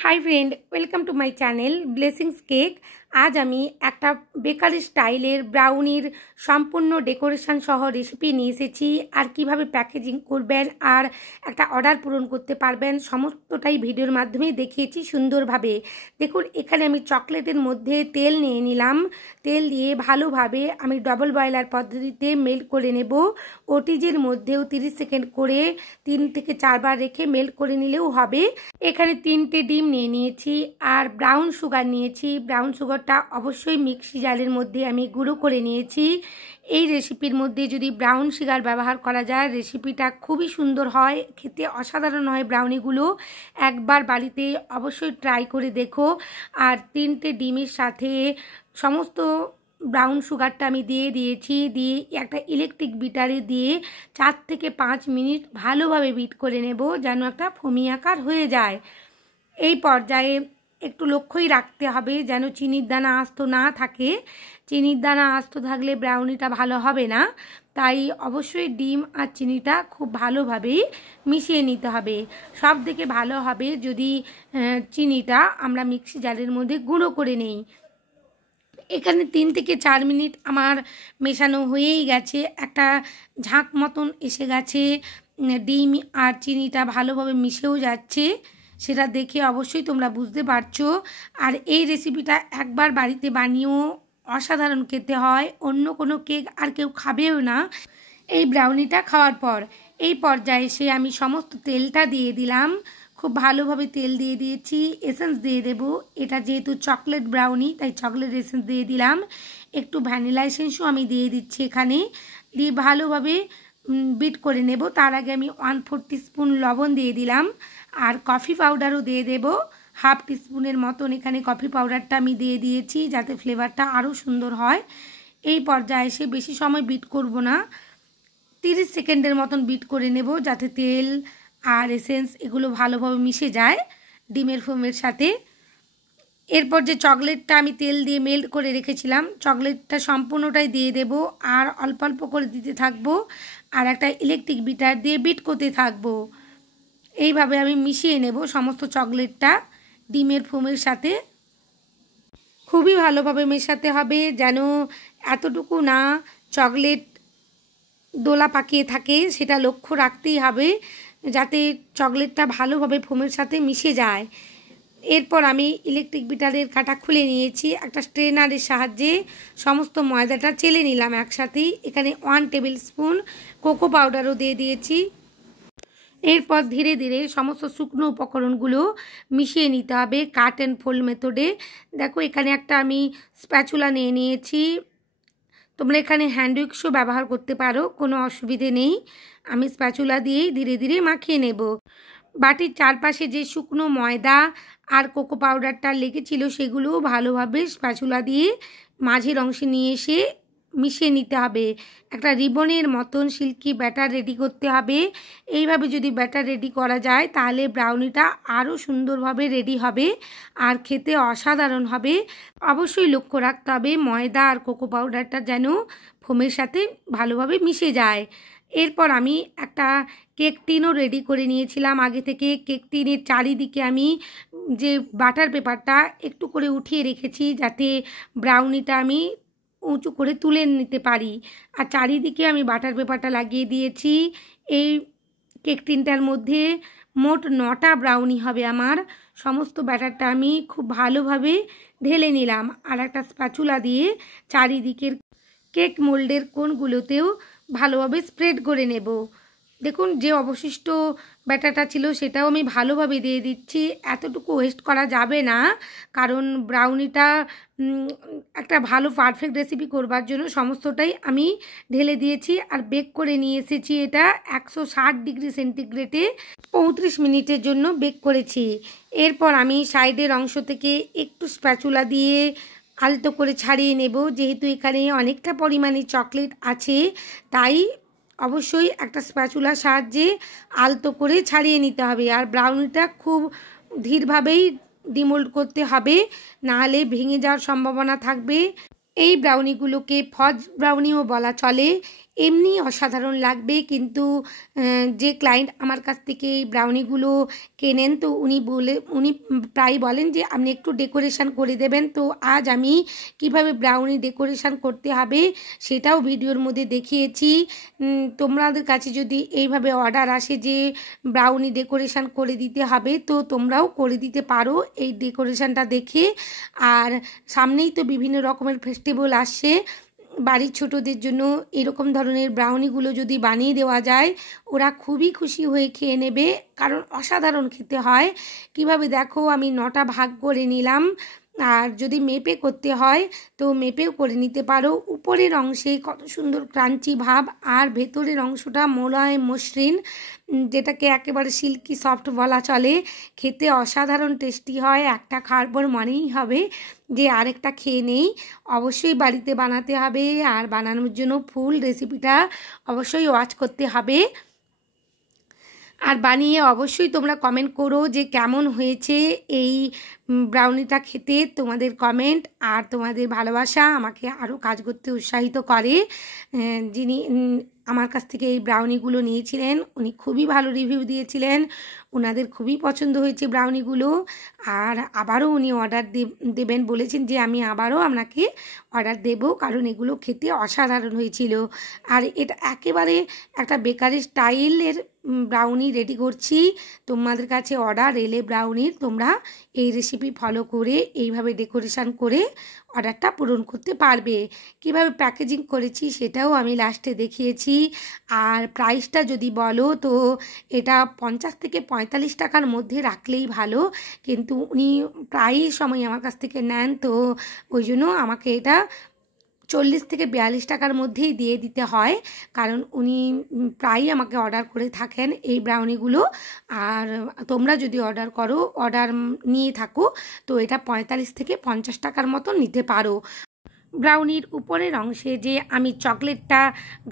High friend welcome to my channel blessings cake. आज आमी একটা বেকারি স্টাইলের ব্রাউনির সম্পূর্ণ ডেকোরেশন সহ রেসিপি নিয়ে এসেছি। আর কিভাবে প্যাকেজিং করবেন আর একটা অর্ডার পূরণ করতে পারবেন সমস্তটাই ভিডিওর মাধ্যমে দেখিয়েছি সুন্দরভাবে। দেখুন এখানে আমি চকলেটের মধ্যে তেল নিয়ে নিলাম। তেল দিয়ে ভালোভাবে আমি ডবল বয়লার পদ্ধতিতে মেল্ট করে নেব। ওটিজির মধ্যেও 30 সেকেন্ড করে 3 থেকে 4 বার রেখে মেল্ট করে নিলেও হবে। এখানে 3টে ডিম নিয়ে নিয়েছি আর ব্রাউন সুগার নিয়েছি। ব্রাউন সুগারটা অবশ্যই মিক্সি জারের মধ্যে আমি গুঁড়ো করে নিয়েছি। এই রেসিপির মধ্যে যদি ব্রাউন সুগার ব্যবহার করা যায় রেসিপিটা খুবই সুন্দর হয়, খেতে অসাধারণ হয় ব্রাউনিগুলো। একবার বাড়িতে অবশ্যই ট্রাই করে দেখো। আর 3টে ডিমের সাথে সমস্ত ব্রাউন সুগারটা আমি দিয়ে দিয়েছি। দিয়ে একটা ইলেকট্রিক বিটারে দিয়ে 4 থেকে 5 মিনিট ভালোভাবে বিট করে নেব যেন একটা ফোমি আকার হয়ে যায়। এই পর্যায়ে একটু লক্ষ্যই রাখতে হবে যেন চিনির দানা আস্ত না থাকে। চিনির দানা আস্ত থাকলে ব্রাউনিটা ভালো হবে না। তাই অবশ্যই ডিম আর চিনিটা খুব ভালোভাবে মিশিয়ে নিতে হবে। সব থেকে ভালো হবে যদি চিনিটা আমরা মিক্সি জারের মধ্যে গুঁড়ো করে নেই। এখানে 3 থেকে 4 মিনিট আমার মেশানো হয়েই গেছে। একটা ঝাঁক মতন এসে গেছে, ডিম আর চিনিটা ভালোভাবে মিশেও যাচ্ছে, সেটা দেখে অবশ্যই তোমরা বুঝতে পারছো। আর এই রেসিপিটা একবার বাড়িতে বানিয়েও অসাধারণ খেতে হয়, অন্য কোনো কেক আর কেউ খাবেও না এই ব্রাউনিটা খাওয়ার পর। এই পর্যায়ে এসে আমি সমস্ত তেলটা দিয়ে দিলাম, খুব ভালোভাবে তেল দিয়ে দিয়েছি। এসেন্স দিয়ে দেব, এটা যেহেতু চকলেট ব্রাউনি তাই চকলেট এসেন্স দিয়ে দিলাম। একটু ভ্যানিলা এসেন্সও আমি দিয়ে দিচ্ছি এখানে। দিয়ে ভালোভাবে বিট করে নেব। তার আগে আমি 1/4 টিস্পুন লবণ দিয়ে দিলাম আর কফি পাউডারও দিয়ে দেব। 1/2 টিস্পুনের মতন এখানে কফি পাউডারটা আমি দিয়ে দিয়েছি যাতে ফ্লেভারটা আরও সুন্দর হয়। এই পর্যায়ে এসে বেশি সময় বিট করব না, 30 সেকেন্ডের মতন বিট করে নেব যাতে তেল আর এসেন্স এগুলো ভালোভাবে মিশে যায় ডিমের ফোমের সাথে। এরপর যে চকলেটটা আমি তেল দিয়ে মেল্ট করে রেখেছিলাম চকলেটটা সম্পূর্ণটাই দিয়ে দেব আর অল্প অল্প করে দিতে থাকবো। আর একটা ইলেকট্রিক বিটার দিয়ে বিট করতে থাকবো। এইভাবে আমি মিশিয়ে নেব সমস্ত চকলেটটা ডিমের ফোমের সাথে। খুবই ভালোভাবে মেশাতে হবে যেন এতটুকু না চকলেট দোলা পাকিয়ে থাকে, সেটা লক্ষ্য রাখতেই হবে যাতে চকলেটটা ভালোভাবে ফোমের সাথে মিশে যায়। এরপর আমি ইলেকট্রিক বিটারের কাঁটা খুলে নিয়েছি, একটা স্ট্রেনারের সাহায্যে সমস্ত ময়দাটা চেলে নিলাম একসাথেই। এখানে 1 টেবিল স্পুন কোকো পাউডারও দিয়ে দিয়েছি। এরপর ধীরে ধীরে সমস্ত শুকনো উপকরণগুলো মিশিয়ে নিতে হবে কাট অ্যান্ড ফোল্ড মেথডে। দেখো এখানে একটা আমি স্প্যাচুলা নিয়ে নিয়েছি, তোমরা এখানে হ্যান্ড উইক্সও ব্যবহার করতে পারো, কোনো অসুবিধে নেই। আমি স্প্যাচুলা দিয়েই ধীরে ধীরে মাখিয়ে নেব। বাটির চারপাশে যে শুকনো ময়দা আর কোকো পাউডারটা লেগেছিল সেগুলোও ভালোভাবে স্প্যাচুলা দিয়ে মাঝের অংশে নিয়ে এসে মিশিয়ে নিতে হবে। একটা রিবনের মতন সিল্কি ব্যাটার রেডি করতে হবে। এইভাবে যদি ব্যাটার রেডি করা যায় তাহলে ব্রাউনিটা আরও সুন্দরভাবে রেডি হবে আর খেতে অসাধারণ হবে। অবশ্যই লক্ষ্য রাখতে হবে ময়দা আর কোকো পাউডারটা যেন ফোমের সাথে ভালোভাবে মিশে যায়। এরপর আমি একটা কেক টিনও রেডি করে নিয়েছিলাম আগে থেকে। কেক টিনের চারিদিকে আমি যে বাটার পেপারটা একটু করে উঠিয়ে রেখেছি যাতে ব্রাউনিটা আমি উঁচু করে তুলে নিতে পারি। আর চারিদিকে আমি বাটার পেপারটা লাগিয়ে দিয়েছি। এই কেক টিনটার মধ্যে মোট 9টা ব্রাউনি হবে আমার। সমস্ত ব্যাটারটা আমি খুব ভালোভাবে ঢেলে নিলাম আর একটা স্প্যাচুলা দিয়ে চারিদিকের কেক মোল্ডের কোণগুলোতেও ভালোভাবে স্প্রেড করে নেব। দেখুন যে অবশিষ্ট ব্যাটারটা ছিল সেটাও আমি ভালোভাবে দিয়ে দিচ্ছি। এতটুকু ওয়েস্ট করা যাবে না, কারণ ব্রাউনিটা একটা ভালো পারফেক্ট রেসিপি করবার জন্য সমস্তটাই আমি ঢেলে দিয়েছি। আর বেক করে নিয়ে এসেছি এটা 160 ডিগ্রি সেন্টিগ্রেডে 35 মিনিটের জন্য বেক করেছি। এরপর আমি সাইডের অংশ থেকে একটু স্প্যাচুলা দিয়ে আলতো করে ছাড়িয়ে নেব। যেহেতু এখানে অনেকটা পরিমাণে চকলেট আছে তাই অবশ্যই একটা স্প্যাচুলার সাহায্যে আলতো করে ছাড়িয়ে নিতে হবে। আর ব্রাউনিটা খুব ধীরভাবেই ডিমোল্ড করতে হবে, নাহলে ভেঙে যাওয়ার সম্ভাবনা থাকবে। এই ব্রাউনিগুলোকে ফজ ব্রাউনিও বলা চলে। এমনি অসাধারণ লাগবে, কিন্তু যে ক্লায়েন্ট আমার কাছ থেকে এই ব্রাউনিগুলো কেনেন তো উনি প্রায় বলেন যে আপনি একটু ডেকোরেশন করে দেবেন। তো আজ আমি কিভাবে ব্রাউনি ডেকোরেশন করতে হবে সেটাও ভিডিওর মধ্যে দেখিয়েছি। তোমাদের কাছে যদি এইভাবে অর্ডার আসে যে ব্রাউনি ডেকোরেশন করে দিতে হবে, তো তোমরাও করে দিতে পারো এই ডেকোরেশনটা দেখে। আর সামনেই তো বিভিন্ন রকমের ফেস্টিভ্যাল আসছে, বাড়ির ছোটদের জন্য এরকম ধরনের ব্রাউনিগুলো যদি বানিয়ে দেওয়া যায় ওরা খুবই খুশি হয়ে খেয়ে নেবে, কারণ অসাধারণ খেতে হয়। কিভাবে দেখো আমি 9টা ভাগ করে নিলাম, আর যদি মেপে করতে হয় তো মেপেও করে নিতে পারো। উপরের অংশে কত সুন্দর ক্রাঞ্চি ভাব, আর ভেতরের অংশটা মোলায়েম মসৃণ, যেটাকে একেবারে সিল্কি সফট বলা চলে। খেতে অসাধারণ টেস্টি হয়, একটা খাওয়ার পর মনেই হবে যে আরেকটা খেয়ে নেই। অবশ্যই বাড়িতে বানাতে হবে, আর বানানোর জন্য ফুল রেসিপিটা অবশ্যই ওয়াচ করতে হবে। আর বানিয়ে অবশ্যই তোমরা কমেন্ট করো যে কেমন হয়েছে এই ব্রাউনিটা খেতে। তোমাদের কমেন্ট আর তোমাদের ভালোবাসা আমাকে আরও কাজ করতে উৎসাহিত করে। যিনি আমার কাছ থেকে এই ব্রাউনিগুলো নিয়েছিলেন উনি খুবই ভালো রিভিউ দিয়েছিলেন, ওনাদের খুবই পছন্দ হয়েছে ব্রাউনিগুলো। আর আবারও উনি অর্ডার দেবেন বলেছেন যে আমি আবারও আপনাকে অর্ডার দেব, কারণ এগুলো খেতে অসাধারণ হয়েছিল। আর এটা একেবারে একটা বেকারি স্টাইলের ব্রাউনি রেডি করছি। তোমাদের কাছে অর্ডার এলে ব্রাউনির তোমরা এই রেসিপি ফলো করে এইভাবে ডেকোরেশন করে অর্ডারটা পূরণ করতে পারবে। কিভাবে প্যাকেজিং করেছি সেটাও আমি লাস্টে দেখিয়েছি। আর প্রাইসটা যদি বলো তো এটা 50 থেকে 45 টাকার মধ্যে রাখলেই ভালো, কিন্তু উনি প্রায় সময় আমার কাছ থেকে নেন, তো ওই জন্য আমাকে এটা 40 থেকে 42 টাকার মধ্যেই দিয়ে দিতে হয়, কারণ উনি প্রায়ই আমাকে অর্ডার করে থাকেন এই ব্রাউনিগুলো। আর তোমরা যদি অর্ডার নিয়ে থাকো তো এটা 45 থেকে 50 টাকার মতো নিতে পারো। ব্রাউনির উপরের অংশে যে আমি চকলেটটা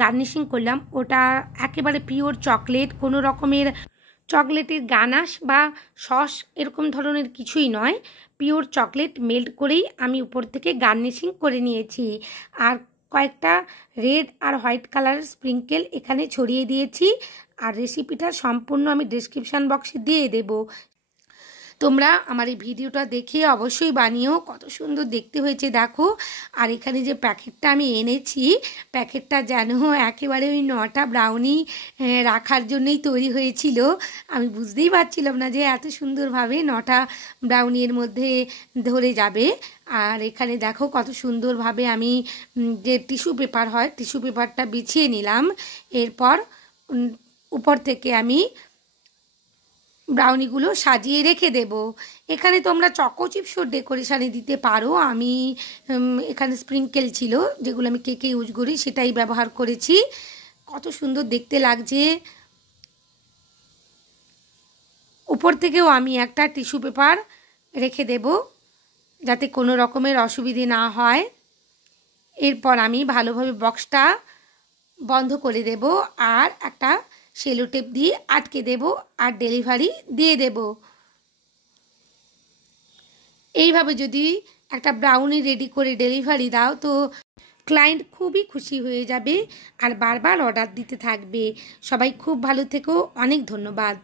গার্নিশিং করলাম ওটা একেবারে পিওর চকলেট, কোনো রকমের চকলেটের গানাশ বা সস এরকম ধরনের কিছুই নয়, পিওর চকলেট মেল্ট করেই আমি উপর থেকে গার্নিশিং করে নিয়েছি। আর কয়েকটা রেড আর হোয়াইট কালারের স্প্রিঙ্কেল এখানে ছড়িয়ে দিয়েছি। আর রেসিপিটা সম্পূর্ণ আমি ডেসক্রিপশান বক্সে দিয়ে দেবো, তোমরা আমার এই ভিডিওটা দেখে অবশ্যই বানিও। কত সুন্দর দেখতে হয়েছে দেখো। আর এখানে যে প্যাকেটটা আমি এনেছি, প্যাকেটটা যেন একেবারে ওই 9টা ব্রাউনি রাখার জন্যই তৈরি হয়েছিল। আমি বুঝতেই পারছিলাম না যে এত সুন্দরভাবে 9টা ব্রাউনি এর মধ্যে ধরে যাবে। আর এখানে দেখো কত সুন্দরভাবে আমি যে টিস্যু পেপার হয় টিস্যু পেপারটা বিছিয়ে নিলাম। এরপর উপর থেকে আমি ব্রাউনিগুলো সাজিয়ে রেখে দেব। এখানে তোমরা চকো চিপসও ডেকোরেশানে দিতে পারো। আমি এখানে স্প্রিঙ্কেল ছিল যেগুলো আমি কেকে ইউজ করি সেটাই ব্যবহার করেছি। কত সুন্দর দেখতে লাগছে। উপর থেকেও আমি একটা টিস্যু পেপার রেখে দেব যাতে কোনো রকমের অসুবিধে না হয়। এরপর আমি ভালোভাবে বক্সটা বন্ধ করে দেব আর একটা সেলো টেপ দিয়ে আটকে দেব আর ডেলিভারি দিয়ে দেব। এইভাবে যদি একটা ব্রাউনি রেডি করে ডেলিভারি দাও তো ক্লায়েন্ট খুবই খুশি হয়ে যাবে আর বারবার অর্ডার দিতে থাকবে। সবাই খুব ভালো থেকো, অনেক ধন্যবাদ।